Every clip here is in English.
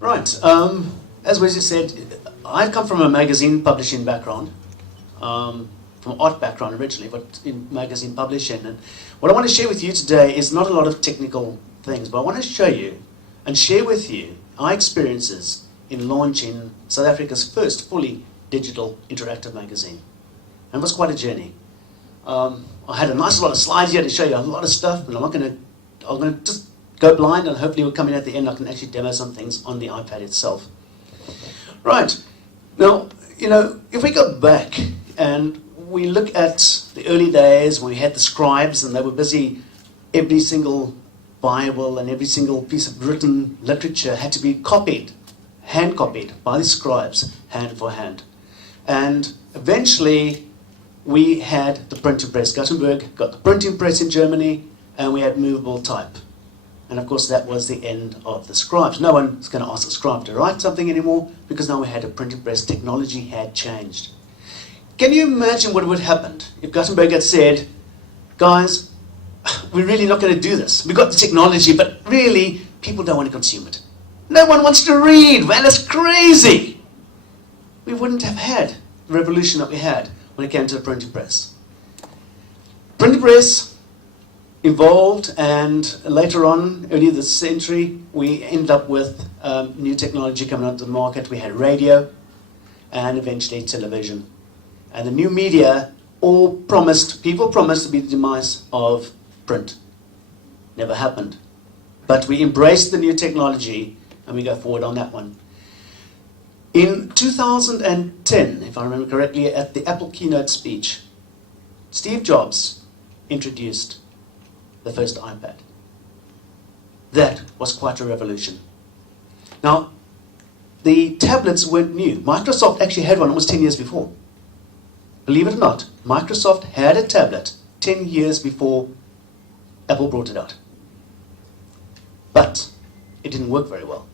Right. As Wesley said, I come from a magazine publishing background, from art background originally, but in magazine publishing. And what I want to share with you today is not a lot of technical things, but I want to show you and share with you our experiences in launching South Africa's first fully digital interactive magazine. And it was quite a journey. I had a nice lot of slides here to show you a lot of stuff, but I'm going to just go blind, and hopefully we'll come in at the end. I can actually demo some things on the iPad itself. Right. Now, if we go back and we look at the early days when we had the scribes and they were busy, every single Bible and every single piece of written literature had to be copied, hand copied by the scribes, hand for hand. And eventually we had the printing press. Gutenberg got the printing press in Germany, and we had movable type. And of course that was the end of the scribes. No one's going to ask a scribe to write something anymore, because now we had a printing press. Technology had changed. Can you imagine what would have happened if Gutenberg had said, guys, we're really not going to do this. We've got the technology, but really people don't want to consume it. No one wants to read. Man, that's crazy. We wouldn't have had the revolution that we had when it came to the printing press. Printing press evolved, and later on, early this century, we ended up with new technology coming onto the market. We had radio and eventually television. And the new media people promised to be the demise of print. Never happened. But we embraced the new technology, and we go forward on that one. In 2010, if I remember correctly, at the Apple keynote speech, Steve Jobs introduced the first iPad. That was quite a revolution. Now, the tablets weren't new. Microsoft actually had one almost 10 years before. Believe it or not, Microsoft had a tablet 10 years before Apple brought it out. But it didn't work very well.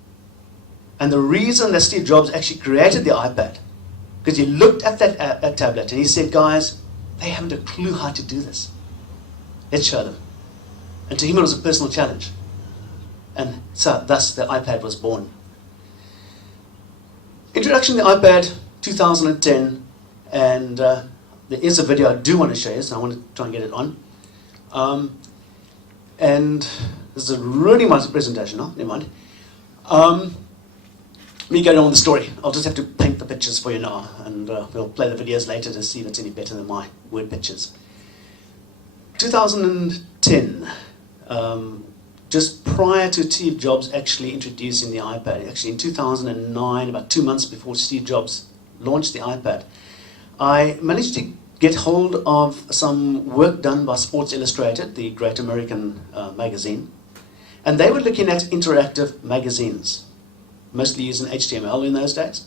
And the reason that Steve Jobs actually created the iPad, because he looked at that tablet and he said, guys, they haven't a clue how to do this. Let's show them. And to him it was a personal challenge. And so thus the iPad was born. Introduction to the iPad, 2010, and there is a video I do want to show you, so I want to try and get it on. And this is a really nice presentation, no? Never mind. Let me go on with the story. I'll just have to paint the pictures for you now, and we'll play the videos later to see if it's any better than my word pictures. 2010, just prior to Steve Jobs actually introducing the iPad, actually in 2009, about 2 months before Steve Jobs launched the iPad, I managed to get hold of some work done by Sports Illustrated, the great American magazine, and they were looking at interactive magazines, mostly using HTML in those days.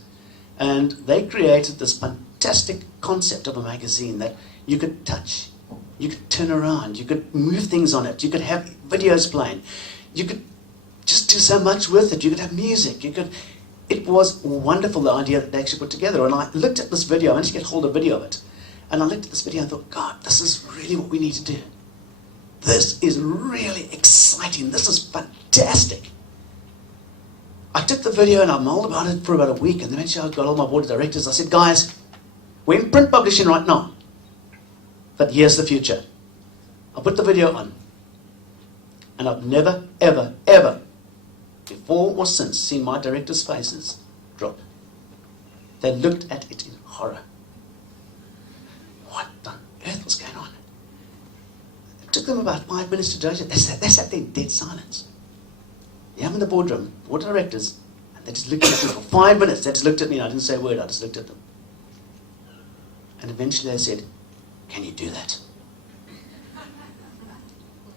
And they created this fantastic concept of a magazine that you could touch, you could turn around, you could move things on it, you could have videos playing, you could just do so much with it, you could have music, it was wonderful, the idea that they actually put together. And I looked at this video, I managed to get hold of a video of it, and I looked at this video and thought, God, this is really what we need to do. This is really exciting, this is fantastic. I took the video and I mulled about it for about a week, and then eventually I got all my board of directors. I said, guys, we're in print publishing right now, but here's the future. I put the video on, and I've never, ever, ever, before or since, seen my directors' faces drop. They looked at it in horror. What on earth was going on? It took them about 5 minutes to judge it. They sat there in dead silence. I'm in the boardroom, board of directors, and they just looked at me for 5 minutes. They just looked at me, and I didn't say a word, I just looked at them. And eventually they said, can you do that?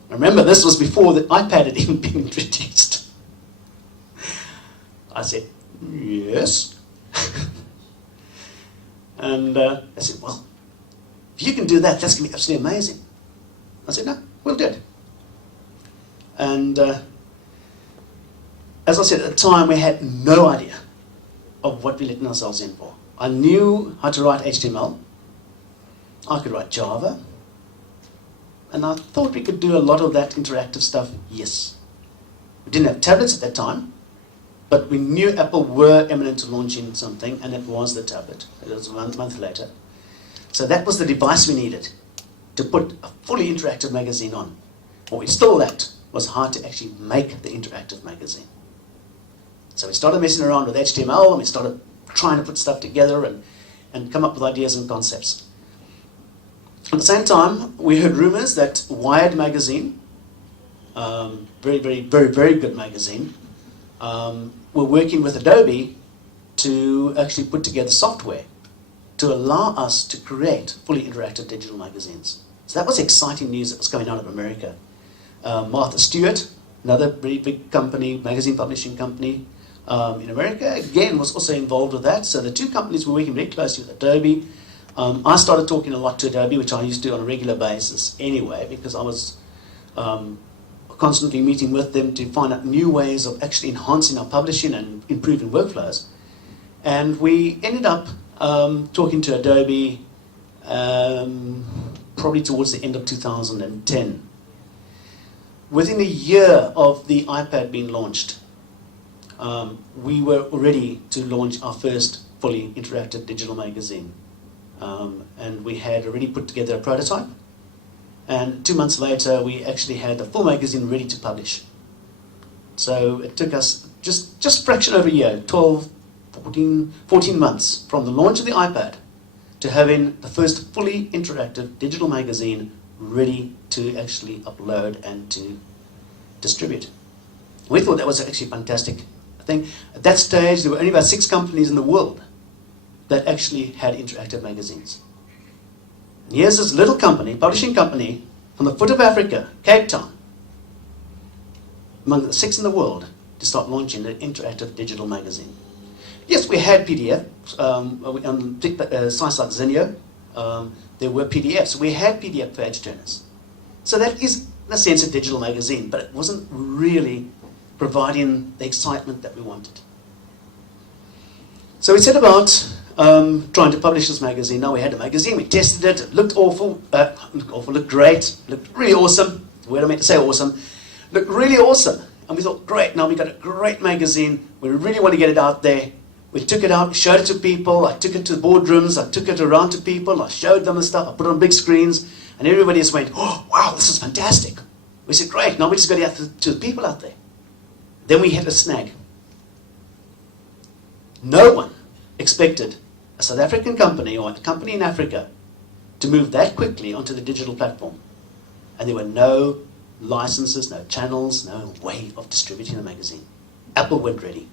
Remember, this was before the iPad had even been introduced. I said, yes. And they said, well, if you can do that, that's going to be absolutely amazing. I said, no, we'll do it. And as I said, at the time, we had no idea of what we letting ourselves in for. I knew how to write HTML. I could write Java. And I thought we could do a lot of that interactive stuff, yes. We didn't have tablets at that time. But we knew Apple were imminent to launching something, and it was the tablet. It was a month later. So that was the device we needed to put a fully interactive magazine on. What we still lacked was how to actually make the interactive magazine. So we started messing around with HTML, and we started trying to put stuff together and come up with ideas and concepts. At the same time, we heard rumors that Wired magazine, very good magazine, were working with Adobe to actually put together software to allow us to create fully interactive digital magazines. So that was exciting news that was coming out of America. Martha Stewart, another very big company, magazine publishing company in America, again was also involved with that. So the two companies were working very closely with Adobe. I started talking a lot to Adobe, which I used to do on a regular basis anyway, because I was constantly meeting with them to find out new ways of actually enhancing our publishing and improving workflows. And we ended up talking to Adobe probably towards the end of 2010. Within a year of the iPad being launched, we were ready to launch our first fully interactive digital magazine. And we had already put together a prototype. And 2 months later, we actually had the full magazine ready to publish. So it took us just a fraction of a year, 12, 14 months from the launch of the iPad to having the first fully interactive digital magazine ready to actually upload and to distribute. We thought that was actually a fantastic thing. At that stage, there were only about 6 companies in the world that actually had interactive magazines. Here's this little company, publishing company, from the foot of Africa, Cape Town, among the 6 in the world, to start launching an interactive digital magazine. Yes, we had PDF on sites like Zinio. There were PDFs. We had PDF page turners. So that is, in a sense, a digital magazine, but it wasn't really providing the excitement that we wanted. So we set about trying to publish this magazine. Now we had a magazine, we tested it, it looked awful, looked great, looked really awesome. The word I meant to say awesome. Looked really awesome. And we thought, great, now we've got a great magazine. We really want to get it out there. We took it out, showed it to people. I took it to boardrooms, I took it around to people, I showed them the stuff, I put it on big screens, and everybody just went, oh, wow, this is fantastic. We said, great, now we just got to get to the people out there. Then we hit a snag. No one expected a South African company or a company in Africa to move that quickly onto the digital platform. And there were no licenses, no channels, no way of distributing the magazine. Apple weren't ready.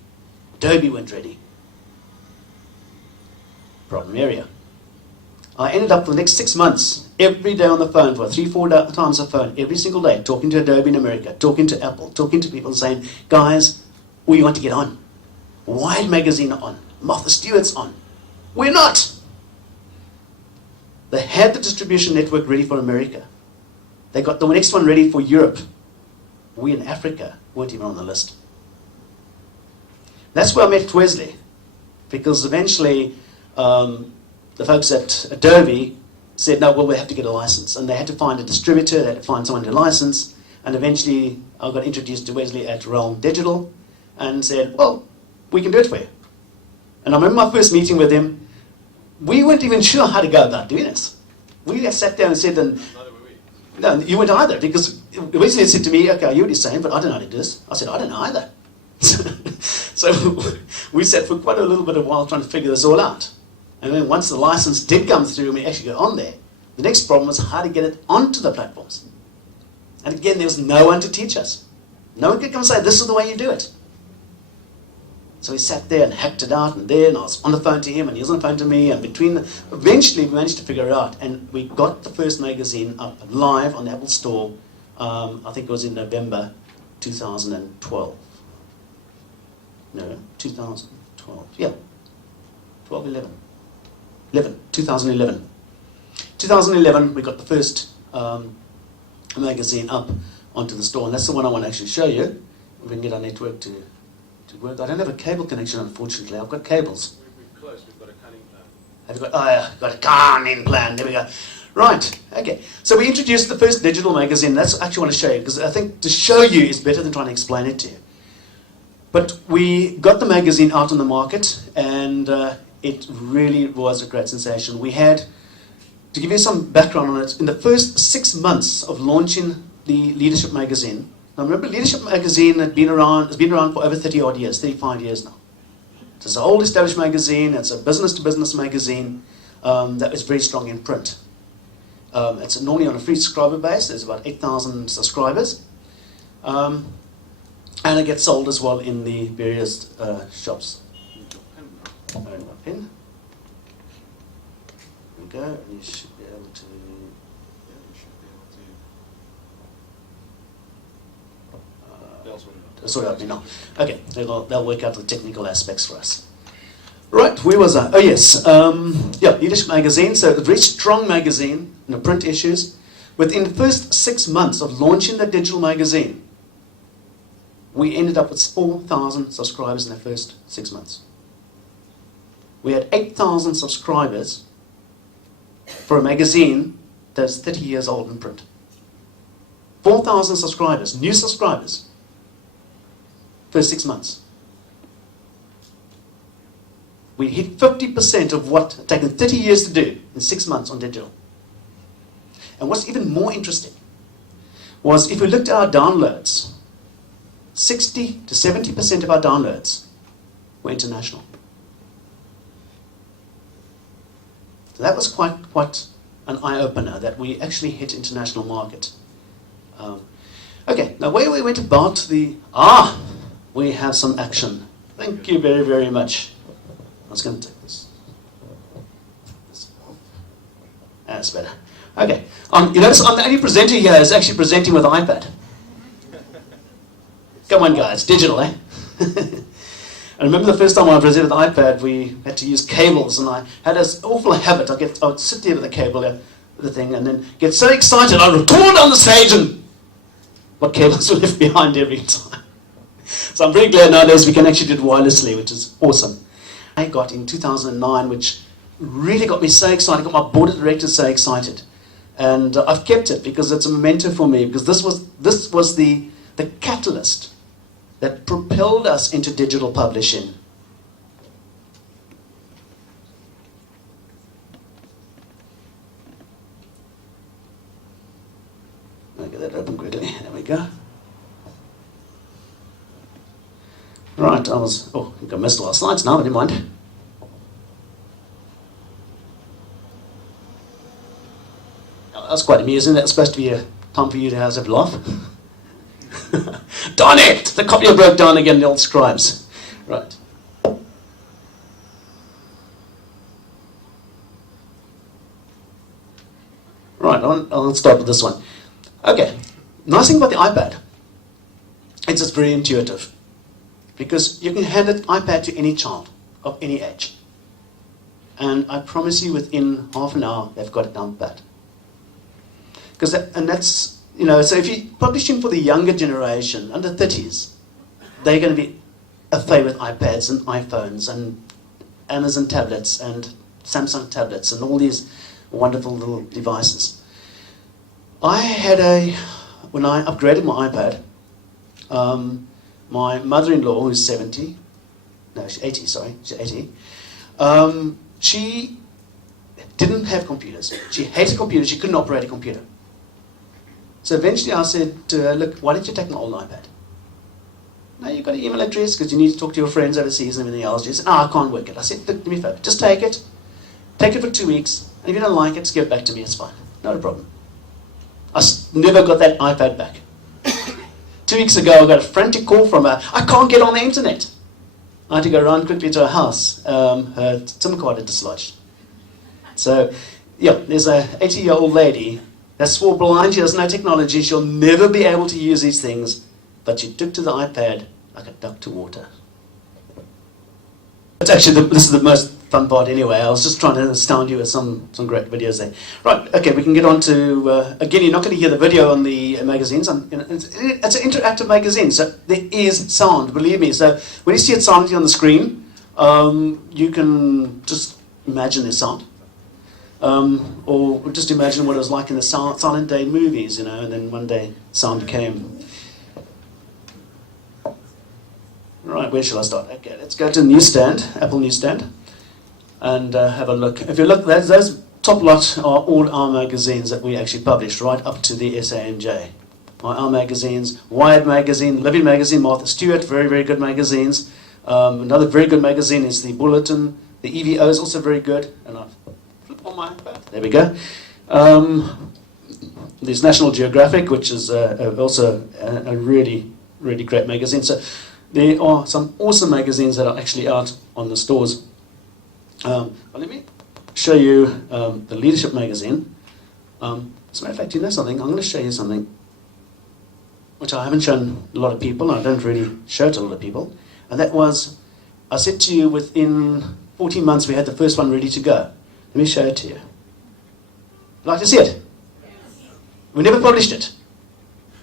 Adobe weren't ready. Problem area. I ended up for the next 6 months, every day on the phone, for 3-4 times on the phone, every single day, talking to Adobe in America, talking to Apple, talking to people saying, guys, we want to get on. Wired magazine are on. Martha Stewart's on. We're not. They had the distribution network ready for America. They got the next one ready for Europe. We in Africa weren't even on the list. That's where I met Wesley, because eventually the folks at Adobe said, no, well, we have to get a license. And they had to find a distributor, they had to find someone to license. And eventually I got introduced to Wesley at Realm Digital and said, well, we can do it for you. And I remember my first meeting with him, we weren't even sure how to go about doing this. We sat down and said, no, you weren't either, because Wesley said to me, okay, you're saying, but I don't know how to do this. I said, I don't know either. So we sat for quite a little bit of a while trying to figure this all out. And then once the license did come through and we actually got on there, the next problem was how to get it onto the platforms. And again, there was no one to teach us. No one could come and say, this is the way you do it. So we sat there and hacked it out, and I was on the phone to him, and he was on the phone to me, and eventually we managed to figure it out, and we got the first magazine up live on the Apple Store, I think it was in November 2012. No, 2012, yeah, 2011. 2011, we got the first magazine up onto the store, and that's the one I want to actually show you. If we can get our network to work. I don't have a cable connection, unfortunately. I've got cables. We're close. We've got a cunning plan. Have you got? Oh, yeah, got a cunning plan. There we go. Right. Okay. So we introduced the first digital magazine. That's what I actually want to show you, because I think to show you is better than trying to explain it to you. But we got the magazine out on the market, and it really was a great sensation. We had, to give you some background on it, in the first 6 months of launching the Leadership magazine. Now remember, Leadership magazine has been around for over 30 odd years, 35 years now. It's an old established magazine. It's a business-to-business magazine that is very strong in print. It's normally on a free subscriber base. There's about 8,000 subscribers. And it gets sold as well in the various shops. My pen. There we go. You should be able to. Sort out me now. Okay, they'll work out the technical aspects for us. Right, where was I? Oh yes, Leadership magazine. So a very strong magazine in the print issues. Within the first 6 months of launching the digital magazine, we ended up with 4,000 subscribers in the first 6 months. We had 8,000 subscribers for a magazine that's 30 years old in print. 4,000 subscribers, new subscribers, first 6 months. We hit 50% of what had taken 30 years to do in 6 months on digital. And what's even more interesting was if we looked at our downloads, 60 to 70% of our downloads were international. So that was quite an eye-opener that we actually hit international market. Okay, now where we went about we have some action. Thank you very, very much. I was going to take this. That's better. Okay. You notice I'm the only presenter here is actually presenting with an iPad. Come on, guys. Digital, eh? I remember the first time I presented with the iPad, we had to use cables, and I had this awful habit. I would sit there with the cable, the thing, and then get so excited I'd record on the stage, and what cables were left behind every time. So I'm very glad nowadays we can actually do it wirelessly, which is awesome. I got in 2009, which really got me so excited, got my board of directors so excited. And I've kept it because it's a memento for me, because this was the catalyst that propelled us into digital publishing. I'll get that open quickly. There we go. Right, I think I missed a lot of slides now, but never mind. That's quite amusing. That's supposed to be a time for you to have a laugh. Darn it! The copier broke down again, the old scribes. Right. Right, I'll start with this one. Okay, nice thing about the iPad, it's just very intuitive. Because you can hand an iPad to any child of any age. And I promise you within half an hour, they've got it down pat. That's, so if you're publishing for the younger generation, under 30s, they're going to be afraid with iPads and iPhones and Amazon tablets and Samsung tablets and all these wonderful little devices. When I upgraded my iPad, my mother-in-law, who's 70, no, she's 80, sorry, she's 80, she didn't have computers. She hated computers, she couldn't operate a computer. So eventually I said to her, look, why don't you take my old iPad? No, you've got an email address because you need to talk to your friends overseas and everything else. She said, I can't work it. I said, look, do me a favor, just take it for 2 weeks, and if you don't like it, just give it back to me, it's fine, not a problem. I never got that iPad back. 2 weeks ago, I got a frantic call from her. I can't get on the internet. I had to go around quickly to her house. Her SIM card had dislodged. So, there's an 80-year-old lady that swore blind. She doesn't know technology. She'll never be able to use these things. But she took to the iPad like a duck to water. It's actually, this is the most fun part anyway. I was just trying to astound you with some great videos there. Right, okay, we can get on to, again, you're not going to hear the video on the magazines. It's an interactive magazine, so there is sound, believe me. So when you see it sounding on the screen, you can just imagine the sound. Or just imagine what it was like in the silent day movies, and then one day sound came. Right, where shall I start? Okay, let's go to the newsstand, Apple newsstand, and have a look. If you look, those top lot are all our magazines that we actually publish, right up to the SANJ. Our magazines, Wired magazine, Living magazine, Martha Stewart, very, very good magazines. Another very good magazine is the Bulletin. The EVO is also very good. And I've flipped on my iPad. There we go. There's National Geographic, which is also a really, really great magazine. So there are some awesome magazines that are actually out on the stores. Well, let me show you the Leadership magazine. As a matter of fact, you know something? I'm going to show you something which I haven't shown a lot of people. I don't really show it to a lot of people. And that was, I said to you, within 14 months we had the first one ready to go. Let me show it to you. Like to see it? We never published it.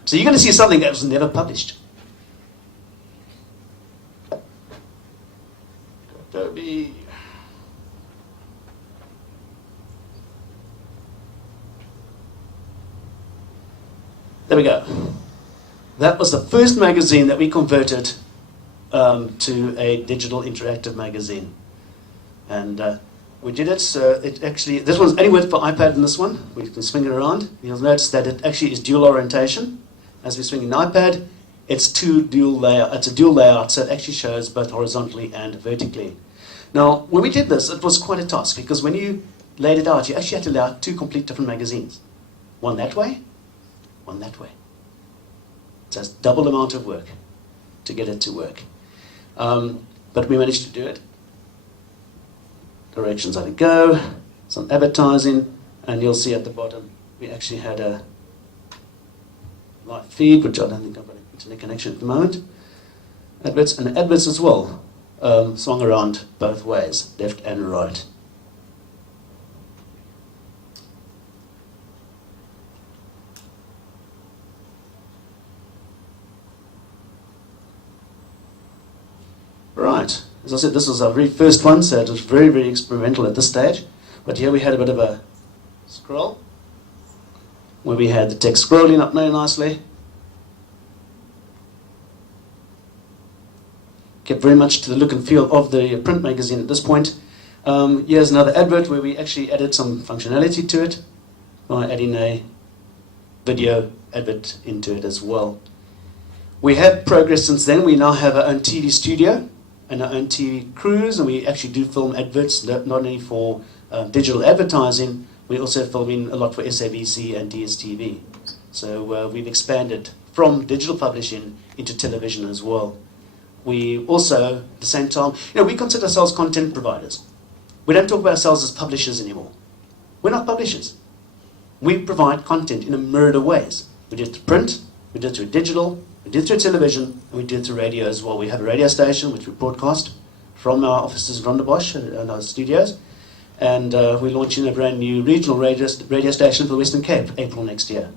So you're going to see something that was never published. Adobe. There we go. That was the first magazine that we converted to a digital interactive magazine. And we did it, so it actually, this one's only worked for iPad in this one. We can swing it around. You'll notice that it actually is dual orientation. As we swing an iPad, it's a dual layout, so it actually shows both horizontally and vertically. Now, when we did this, it was quite a task, because when you laid it out, you actually had to lay out two complete different magazines. One that way, one that way. So it's double the amount of work to get it to work. But we managed to do it. Directions how to go, some advertising, and you'll see at the bottom we actually had a live feed, which I don't think I've got an internet connection at the moment. Adverts, and adverts as well, swung around both ways, left and right. Right, as I said, this was our very first one, so it was very, very experimental at this stage. But here we had a bit of a scroll, where we had the text scrolling up very nicely. Kept very much to the look and feel of the print magazine at this point. Here's another advert where we actually added some functionality to it by adding a video advert into it as well. We have progressed since then. We now have our own TV studio and our own TV crews, and we actually do film adverts, not only for digital advertising, we also filming a lot for SABC and DSTV. So we've expanded from digital publishing into television as well. We also, at the same time, we consider ourselves content providers. We don't talk about ourselves as publishers anymore. We're not publishers. We provide content in a myriad of ways. We do it through print, we do it through digital, we do it through television, and we do it through radio as well. We have a radio station which we broadcast from our offices in Rondebosch and our studios. And we're launching a brand new regional radio station for the Western Cape, April next year.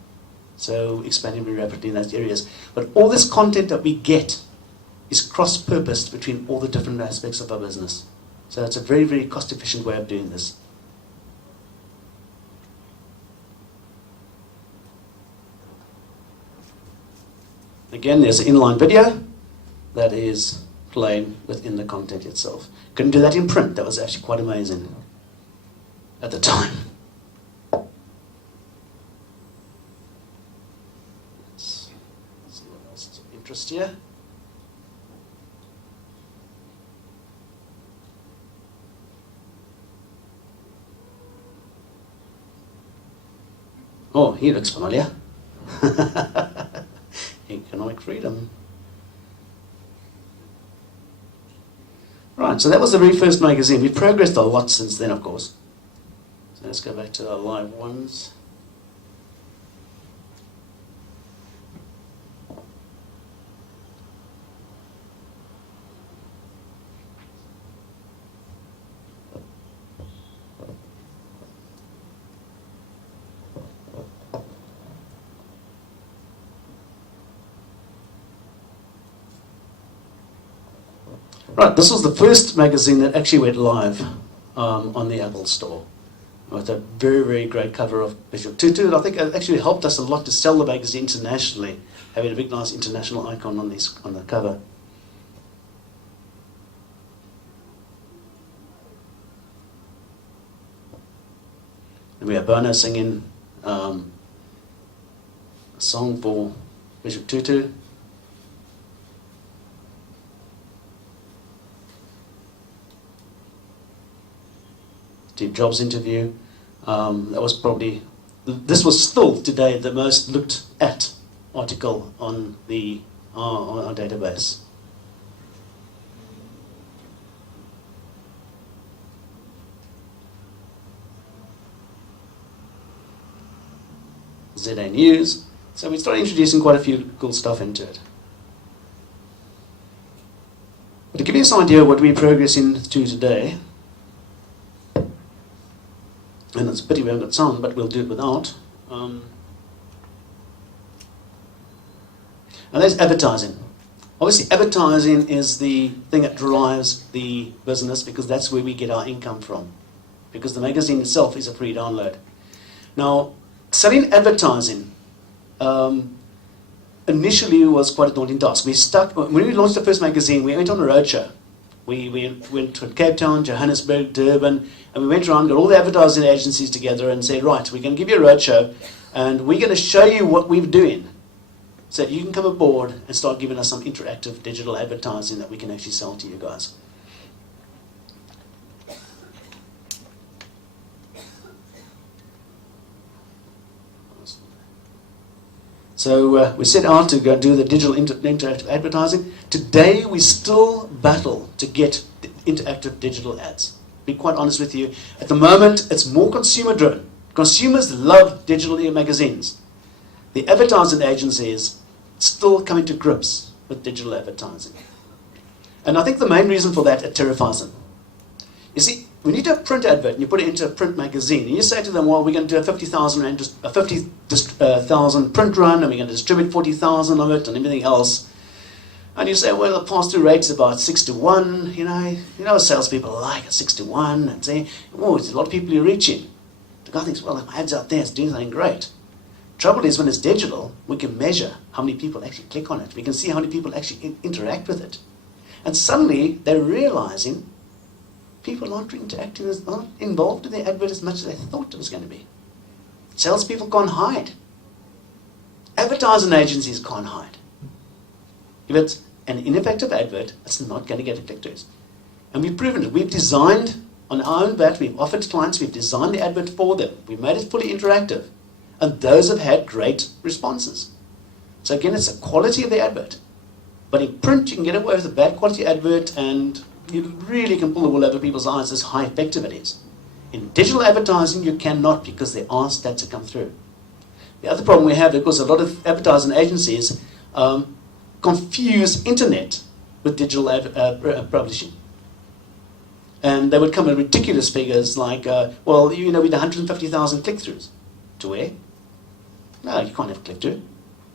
So expanding very rapidly in those areas. But all this content that we get is cross-purposed between all the different aspects of our business. So it's a very, very cost-efficient way of doing this. Again, there's an inline video that is playing within the content itself. Couldn't do that in print. That was actually quite amazing at the time. Let's see what else is of interest here. Oh, he looks familiar. Economic freedom. Right, so that was the very first magazine. We've progressed a lot since then, of course. So let's go back to our live ones. Right, this was the first magazine that actually went live on the Apple Store with a very, very great cover of Bishop Tutu. And I think it actually helped us a lot to sell the magazine internationally, having a big, nice international icon on the cover. And we have Bono singing a song for Bishop Tutu. Steve Jobs interview. That was probably, this was still today the most looked at article on the on our database. ZA News. So we started introducing quite a few cool stuff into it. But to give you some idea of what we're progressing to today, and it's a pity we haven't got sound, but we'll do it without. And there's advertising. Obviously, advertising is the thing that drives the business because that's where we get our income from. Because the magazine itself is a free download. Now, selling advertising initially was quite a daunting task. When we launched the first magazine, we went on a roadshow. We went to Cape Town, Johannesburg, Durban, and we went around, got all the advertising agencies together and said, right, we're going to give you a roadshow, and we're going to show you what we're doing. So you can come aboard and start giving us some interactive digital advertising that we can actually sell to you guys. So we set out to go do the digital interactive advertising. Today we still battle to get interactive digital ads. Be quite honest with you. At the moment it's more consumer driven. Consumers love digital magazines. The advertising agencies still coming to grips with digital advertising. And I think the main reason for that, it terrifies them. You see, when you do a print advert and you put it into a print magazine, and you say to them, well, we're going to do a 50,000 print run, and we're going to distribute 40,000 of it and everything else. And you say, well, the pass-through rate's about 6 to 1, you know salespeople like 6 to 1, and say, oh, there's a lot of people you're reaching. The guy thinks, well, the ad's out there, it's doing something great. Trouble is, when it's digital, we can measure how many people actually click on it. We can see how many people actually interact with it. And suddenly, they're realizing people aren't involved in the advert as much as they thought it was going to be. Salespeople can't hide. Advertising agencies can't hide. If it's an ineffective advert, it's not going to get a click-throughs. And we've proven it. We've designed on our own bat, we've offered clients, we've designed the advert for them. We've made it fully interactive. And those have had great responses. So again, it's the quality of the advert. But in print, you can get away with a bad quality advert and you really can pull the wool over people's eyes as how effective it is. In digital advertising, you cannot because there are stats that come through. The other problem we have, of course, a lot of advertising agencies confuse internet with digital publishing. And they would come with ridiculous figures like, well, we had 150,000 click-throughs. To where? No, you can't have a click-through.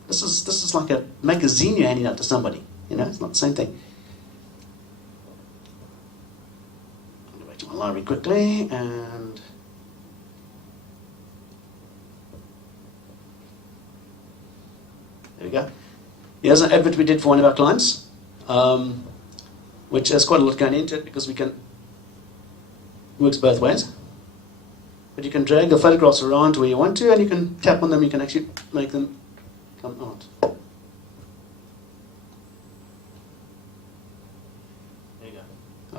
This is like a magazine you're handing out to somebody. It's not the same thing. I'll go back to my library quickly, and there we go. Here's an advert we did for one of our clients, which has quite a lot going into it because works both ways. But you can drag the photographs around where you want to, and you can tap on them, you can actually make them come out. There you go.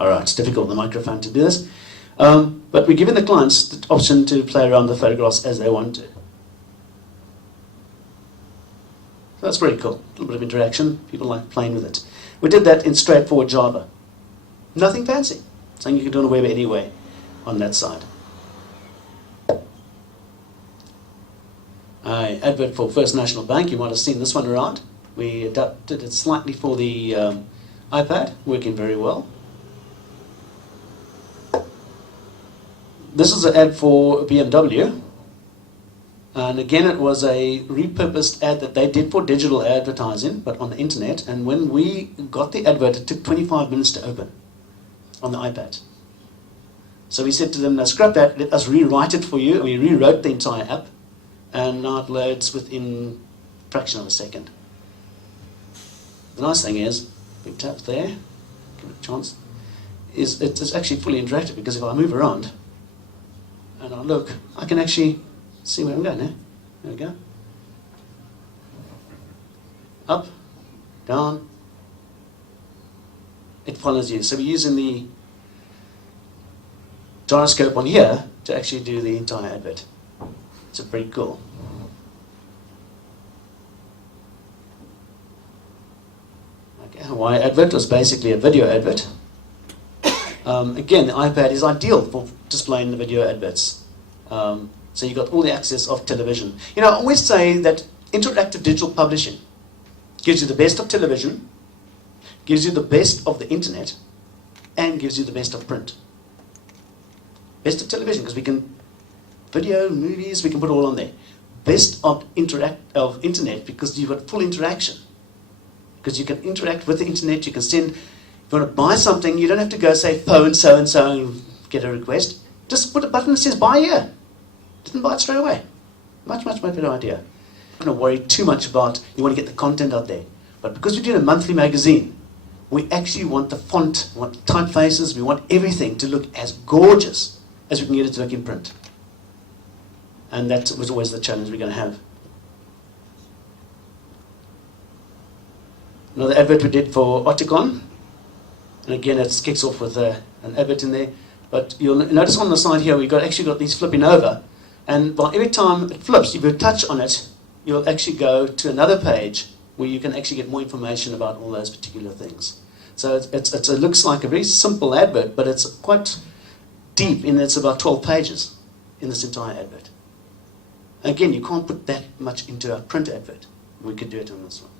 Alright, it's difficult with the microphone to do this. But we're giving the clients the option to play around the photographs as they want to. So that's pretty cool. A little bit of interaction. People like playing with it. We did that in straightforward Java. Nothing fancy. Something you can do on the web anyway on that side. Advert for First National Bank, you might have seen this one around. We adapted it slightly for the iPad, working very well. This is an ad for BMW. And again, it was a repurposed ad that they did for digital advertising, but on the internet. And when we got the advert, it took 25 minutes to open on the iPad. So we said to them, now scrap that, let us rewrite it for you. And we rewrote the entire app. And now it loads within a fraction of a second. The nice thing is, big tap there, give it a chance, is it's actually fully interactive because if I move around, and and I look, I can actually see where I'm going now. There we go. Up, down. It follows you. So we're using the gyroscope on here to actually do the entire advert. It's pretty cool. Okay, why advert was basically a video advert. Again, the iPad is ideal for displaying the video adverts. So you've got all the access of television. You know, I always say that interactive digital publishing gives you the best of television, gives you the best of the internet, and gives you the best of print. Best of television, because we can video, movies, we can put it all on there. Best of internet, because you've got full interaction. Because you can interact with the internet, you can send, if you want to buy something, you don't have to go say phone so-and-so and get a request. Just put a button that says buy here. Didn't buy it straight away. Much, much, much better idea. I'm not going to worry too much about, you want to get the content out there. But because we're doing a monthly magazine, we actually want the font, we want typefaces, we want everything to look as gorgeous as we can get it to look in print. And that was always the challenge we're going to have. Another advert we did for Oticon. And again, it kicks off with an advert in there. But you'll notice on the side here, we've actually got these flipping over. And by every time it flips, if you touch on it, you'll actually go to another page where you can actually get more information about all those particular things. So it looks like a very simple advert, but it's quite deep in that it's about 12 pages in this entire advert. Again, you can't put that much into a print advert. We could do it on this one.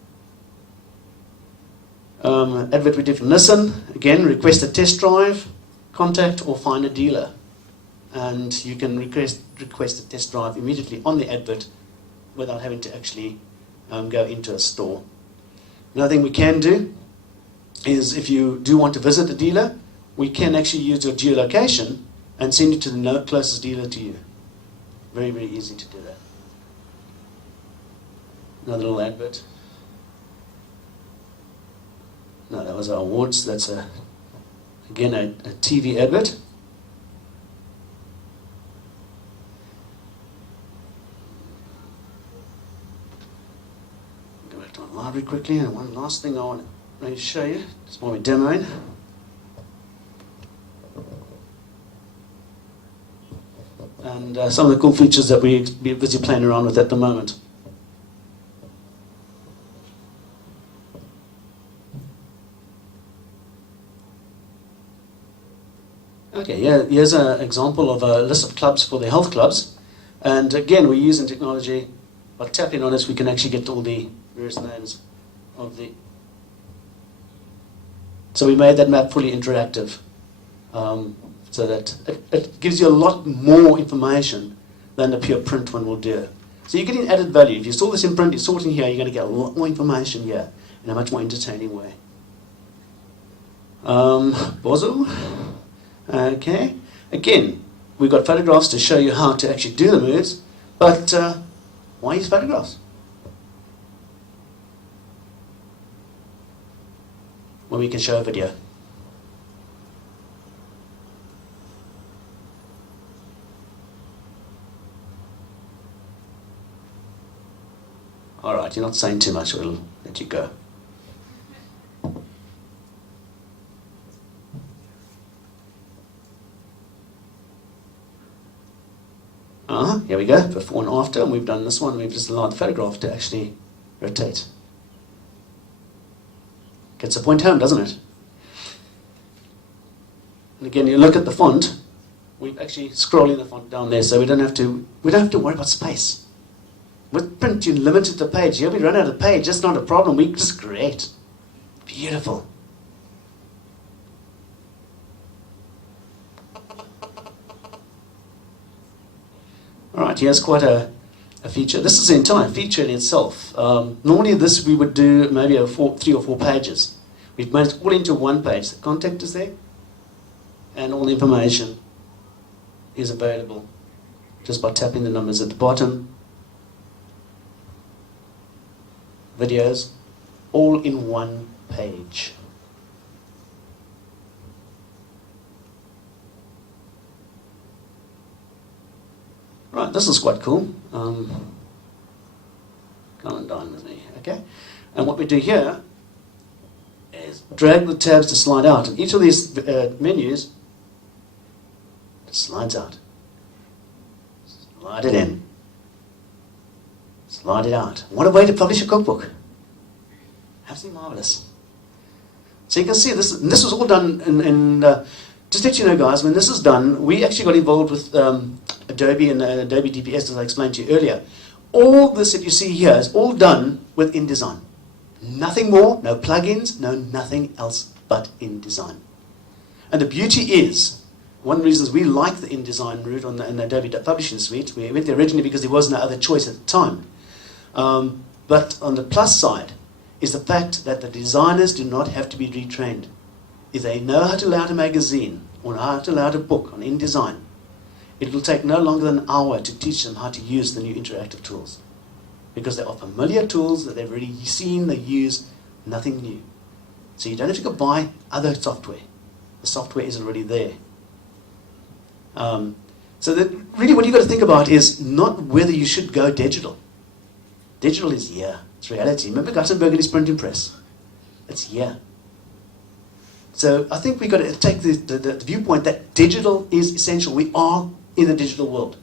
Advert we did from Nissan. Again, request a test drive, contact or find a dealer. And you can request a test drive immediately on the advert without having to actually go into a store. Another thing we can do is if you do want to visit a dealer, we can actually use your geolocation and send you to the closest dealer to you. Very, very easy to do that. Another little advert. No, that was our awards. That's again a TV advert. Go back to my library quickly, and one last thing I want to show you, just while we're demoing. And some of the cool features that we're busy playing around with at the moment. Okay, yeah, here's an example of a list of clubs for the health clubs. And again, we're using technology. By tapping on this, we can actually get all the various names of the... So we made that map fully interactive. So that it gives you a lot more information than the pure print one will do. So you're getting added value. If you saw this in print, you saw it in here, you're going to get a lot more information here in a much more entertaining way. Bozo. Okay. Again, we've got photographs to show you how to actually do the moves, but why use photographs? When we can show a video. All right, you're not saying too much, we'll let you go. Here we go, before and after, and we've done this one, we've just allowed the photograph to actually rotate. Gets the point home, doesn't it? And again, you look at the font, we've actually scrolling the font down there, so we don't have to worry about space. With print, you're limited to page. Here we run out of page, that's not a problem. We just create. Beautiful. All right, here's quite a feature. This is the entire feature in itself. Normally this we would do maybe 3 or 4 pages. We've made it all into one page. The contact is there, and all the information is available just by tapping the numbers at the bottom. Videos, all in one page. Right, this is quite cool. Come and dine with me, okay? And what we do here is drag the tabs to slide out. And each of these menus slides out. Slide it in. Slide it out. What a way to publish a cookbook. Absolutely marvelous. So you can see this was all done in just to let you know, guys, when this is done, we actually got involved with Adobe and Adobe DPS, as I explained to you earlier. All this that you see here is all done with InDesign. Nothing more, no plugins, no nothing else but InDesign. And the beauty is, one of the reasons we like the InDesign route on the Adobe Publishing Suite, we went there originally because there was no other choice at the time. But on the plus side is the fact that the designers do not have to be retrained. If they know how to lay out a magazine or how to lay out a book on InDesign, it will take no longer than an hour to teach them how to use the new interactive tools. Because they are familiar tools that they've already seen, they use, nothing new. So you don't have to go buy other software. The software is already there. So that really what you've got to think about is not whether you should go digital. Digital is here. It's reality. Remember Gutenberg and his printing press? It's here. So I think we've got to take the viewpoint that digital is essential. We are in a digital world.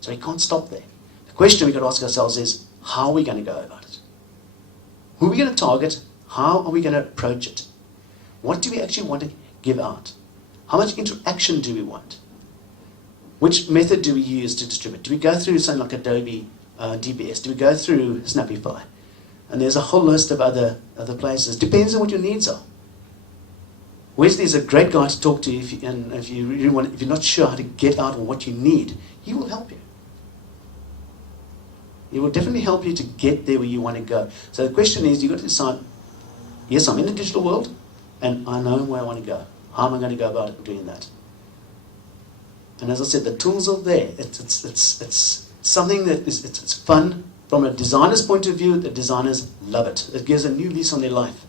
So we can't stop there. The question we've got to ask ourselves is, how are we going to go about it? Who are we going to target? How are we going to approach it? What do we actually want to give out? How much interaction do we want? Which method do we use to distribute? Do we go through something like Adobe DPS? Do we go through Snappify? And there's a whole list of other places. Depends on what your needs are. Wesley is a great guy to talk to if you're not sure how to get out or what you need. He will help you. He will definitely help you to get there where you want to go. So the question is, you've got to decide, yes, I'm in the digital world, and I know where I want to go. How am I going to go about it doing that? And as I said, the tools are there. It's something that it's fun. From a designer's point of view, the designers love it. It gives a new lease on their life.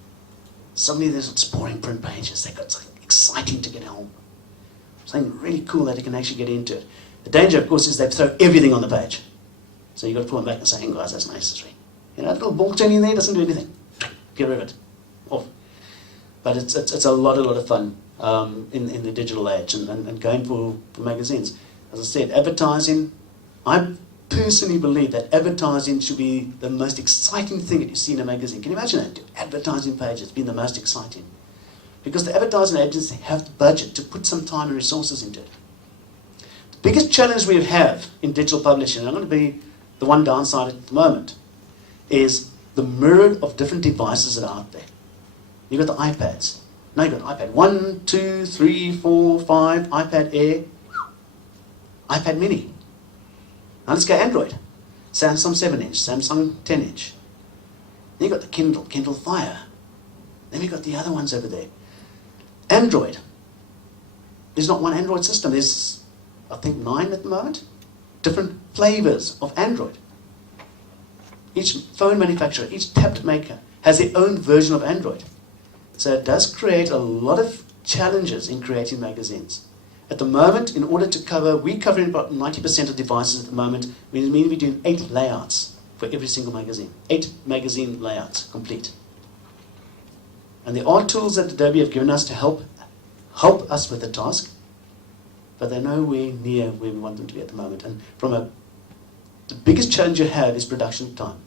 Suddenly there's boring print pages. They've got something exciting to get home. Something really cool that they can actually get into it. The danger, of course, is they throw everything on the page. So you've got to pull them back and say, hey guys, that's necessary. You know, that little ball turning there doesn't do anything. Get rid of it. Off. But it's a lot of fun in the digital age and going for magazines. As I said, advertising, I personally believe that advertising should be the most exciting thing that you see in a magazine. Can you imagine that? Advertising pages being the most exciting. Because the advertising agencies have the budget to put some time and resources into it. The biggest challenge we have in digital publishing, and I'm going to be the one downside at the moment, is the myriad of different devices that are out there. You've got the iPads. Now you've got iPad 1, 2, 3, 4, 5, iPad Air, iPad Mini. Now let's go Android. Samsung 7-inch, Samsung 10-inch. Then you've got the Kindle Fire. Then we've got the other ones over there. Android. There's not one Android system. There's, I think, 9 at the moment. Different flavors of Android. Each phone manufacturer, each tablet maker has their own version of Android. So it does create a lot of challenges in creating magazines. At the moment, in order to cover, we're covering about 90% of devices at the moment, which means we're doing 8 layouts for every single magazine. 8 magazine layouts, complete. And there are tools that Adobe have given us to help us with the task, but they're nowhere near where we want them to be at the moment. And the biggest challenge you have is production time.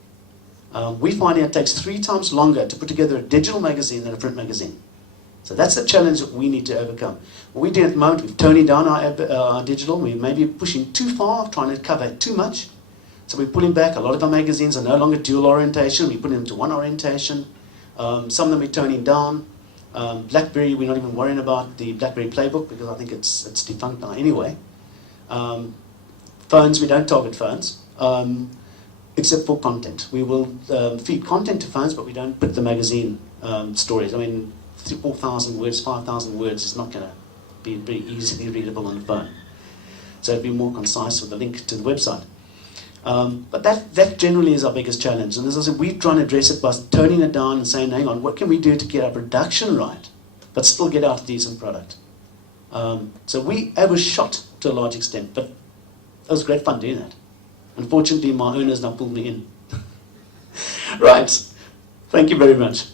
We find it takes 3 times longer to put together a digital magazine than a print magazine. So that's the challenge that we need to overcome. What we do at the moment, we're toning down our digital. We may be pushing too far, trying to cover too much. So we're pulling back. A lot of our magazines are no longer dual orientation. We put them to one orientation. Some of them we're toning down. BlackBerry, we're not even worrying about the BlackBerry Playbook because I think it's defunct now anyway. Phones, we don't target phones, except for content. We will feed content to phones, but we don't put the magazine stories. I mean, 4,000 words, 5,000 words is not going to be very easily readable on the phone. So it'd be more concise with a link to the website. But that generally is our biggest challenge. And as I said, we're trying to address it by toning it down and saying, hang on, what can we do to get our production right, but still get out a decent product? So we overshot to a large extent. But It was great fun doing that. Unfortunately, my owners now pulled me in. Right. Thank you very much.